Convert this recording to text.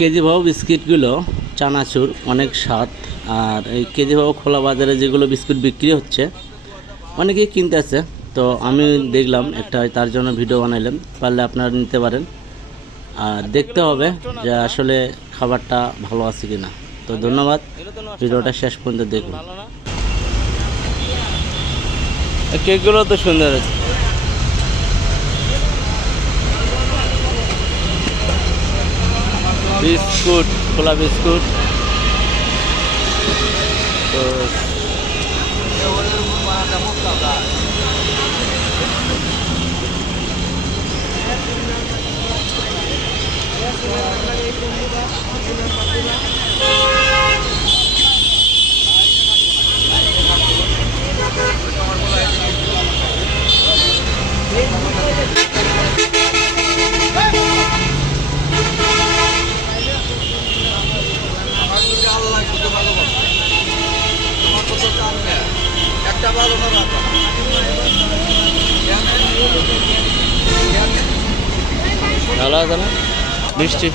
KG ভাও বিস্কিটগুলো চানাচুর অনেক স্বাদ। আর এই কেজি ভাও খোলা বাজারে যেগুলো বিস্কুট বিক্রি হচ্ছে অনেকেই কিনতে আছে, তো আমি দেখলাম একটা, তার জন্য ভিডিও বানাইলাম। পারলে আপনারা নিতে পারেন, আর দেখতে হবে যে আসলে খাবারটা ভালো আছে কিনা। তো ধন্যবাদ, ভিডিওটা শেষ পর্যন্ত দেখুন। কেকগুলো তো সুন্দর আছে। বিস্কুট, খোলা বিস্কুট। তো ভালো আছে না মিষ্টি?